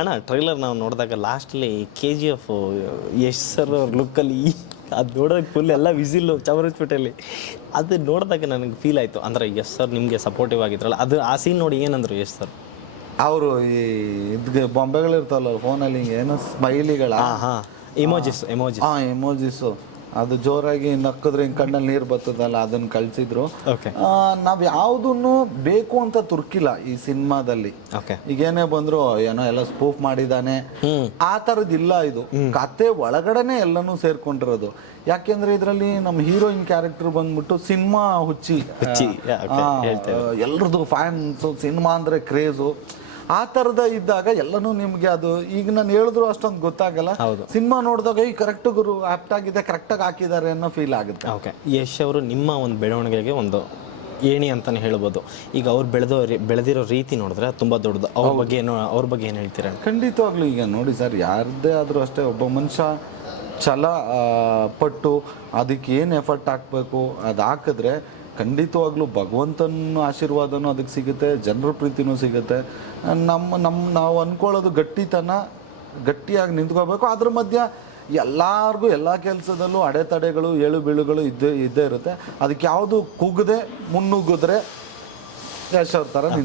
ಅಣ್ಣ ಟ್ರೈಲರ್ ನಾವು ನೋಡಿದಾಗ ಲಾಸ್ಟ್ಲಿ KGF ಯಶ್ ಸರ್ ಅವ್ರ ಲುಕ್ಕಲ್ಲಿ ಅದು ನೋಡೋದಕ್ಕೆ ಫುಲ್ ಎಲ್ಲ ವಿಸಿಲ್ಲು ಚಾಮರಾಜಪೇಟೆಯಲ್ಲಿ ಅದು ನೋಡಿದಾಗ ನನಗೆ ಫೀಲ್ ಆಯಿತು. ಅಂದರೆ ಯಶ್ ಸರ್ ನಿಮಗೆ ಸಪೋರ್ಟಿವ್ ಆಗಿದ್ರಲ್ಲ, ಅದು ಆ ಸೀನ್ ನೋಡಿ ಏನಂದ್ರು ಯಶ್ ಸರ್? ಅವರು ಈ ಇದು ಬೊಂಬೆಗಳಿರ್ತಾವಲ್ಲ ಫೋನಲ್ಲಿ ಹಿಂಗೆ ಏನೋ ಸ್ಮೈಲಿಗಳ ಹಾಂ ಎಮೋಜಿಸ್ ಎಮೋಜಿಸು ಅದು ಜೋರಾಗಿ ನಕ್ಕಿದ್ರೆ ಹಿಂಗೆ ಕಣ್ಣಲ್ಲಿ ನೀರು ಬರ್ತದಲ್ಲ ಅದನ್ನು ಕಳಿಸಿದ್ರು. ಓಕೆ ನಾವು ಯಾವುದನ್ನು ಬೇಕು ಅಂತ ತುರ್ಕಿಲ್ಲ ಈ ಸಿನಿಮಾದಲ್ಲಿ. ಓಕೆ ಈಗೇನೇ ಬಂದ್ರು ಏನೋ ಎಲ್ಲ ಸ್ಪೂಫ್ ಮಾಡಿದಾನೆ ಆ ಥರದ್ದಿಲ್ಲ. ಇದು ಕತೆ ಒಳಗಡೆನೆ ಎಲ್ಲನೂ ಸೇರ್ಕೊಂಡಿರೋದು. ಯಾಕೆಂದ್ರೆ ಇದರಲ್ಲಿ ನಮ್ಮ ಹೀರೋಯಿನ್ ಕ್ಯಾರೆಕ್ಟರ್ ಬಂದ್ಬಿಟ್ಟು ಸಿನಿಮಾ ಹುಚ್ಚಿ, ಎಲ್ರದ್ದು ಫ್ಯಾನ್ಸು, ಸಿನಿಮಾ ಅಂದ್ರೆ ಕ್ರೇಜು ಆ ಥರದ ಇದ್ದಾಗ ಎಲ್ಲನೂ ನಿಮ್ಗೆ ಅದು ಈಗ ನಾನು ಹೇಳಿದ್ರು ಅಷ್ಟೊಂದು ಗೊತ್ತಾಗಲ್ಲ. ಸಿನಿಮಾ ನೋಡಿದಾಗ ಈ ಕರೆಕ್ಟ್ ಗುರು ಆಪ್ಟ್ ಆಗಿದೆ, ಕರೆಕ್ಟಾಗಿ ಹಾಕಿದ್ದಾರೆ ಅನ್ನೋ ಫೀಲ್ ಆಗುತ್ತೆ. ಓಕೆ, ಯಶ್ ಅವರು ನಿಮ್ಮ ಒಂದು ಬೆಳವಣಿಗೆಗೆ ಒಂದು ಏಣಿ ಅಂತಾನೆ ಹೇಳ್ಬೋದು. ಈಗ ಅವ್ರು ಬೆಳೆದಿರೋ ರೀತಿ ನೋಡಿದ್ರೆ ತುಂಬ ದೊಡ್ಡದು. ಅವ್ರ ಬಗ್ಗೆ ಏನು ಹೇಳ್ತೀರಾ? ಖಂಡಿತವಾಗ್ಲೂ ಈಗ ನೋಡಿ ಸರ್, ಯಾರದ್ದೇ ಆದರೂ ಅಷ್ಟೇ ಒಬ್ಬ ಮನುಷ್ಯ ಛಲ ಪಟ್ಟು ಅದಕ್ಕೆ ಏನು ಎಫರ್ಟ್ ಹಾಕಬೇಕು ಅದು ಹಾಕಿದ್ರೆ ಖಂಡಿತವಾಗ್ಲೂ ಭಗವಂತನ ಆಶೀರ್ವಾದನೂ ಅದಕ್ಕೆ ಸಿಗುತ್ತೆ, ಜನರ ಪ್ರೀತಿನೂ ಸಿಗುತ್ತೆ. ನಾವು ಅಂದ್ಕೊಳ್ಳೋದು ಗಟ್ಟಿಯಾಗಿ ನಿಂತ್ಕೋಬೇಕು. ಅದ್ರ ಮಧ್ಯ ಎಲ್ಲರಿಗೂ ಎಲ್ಲ ಕೆಲಸದಲ್ಲೂ ಅಡೆತಡೆಗಳು, ಏಳು ಬೀಳುಗಳು ಇದ್ದೇ ಇರುತ್ತೆ. ಅದಕ್ಕೆ ಯಾವುದು ಕುಗ್ಗದೆ ಮುನ್ನುಗ್ಗಿದ್ರೆ ಯಶ್ ಅವ್ರ ಥರ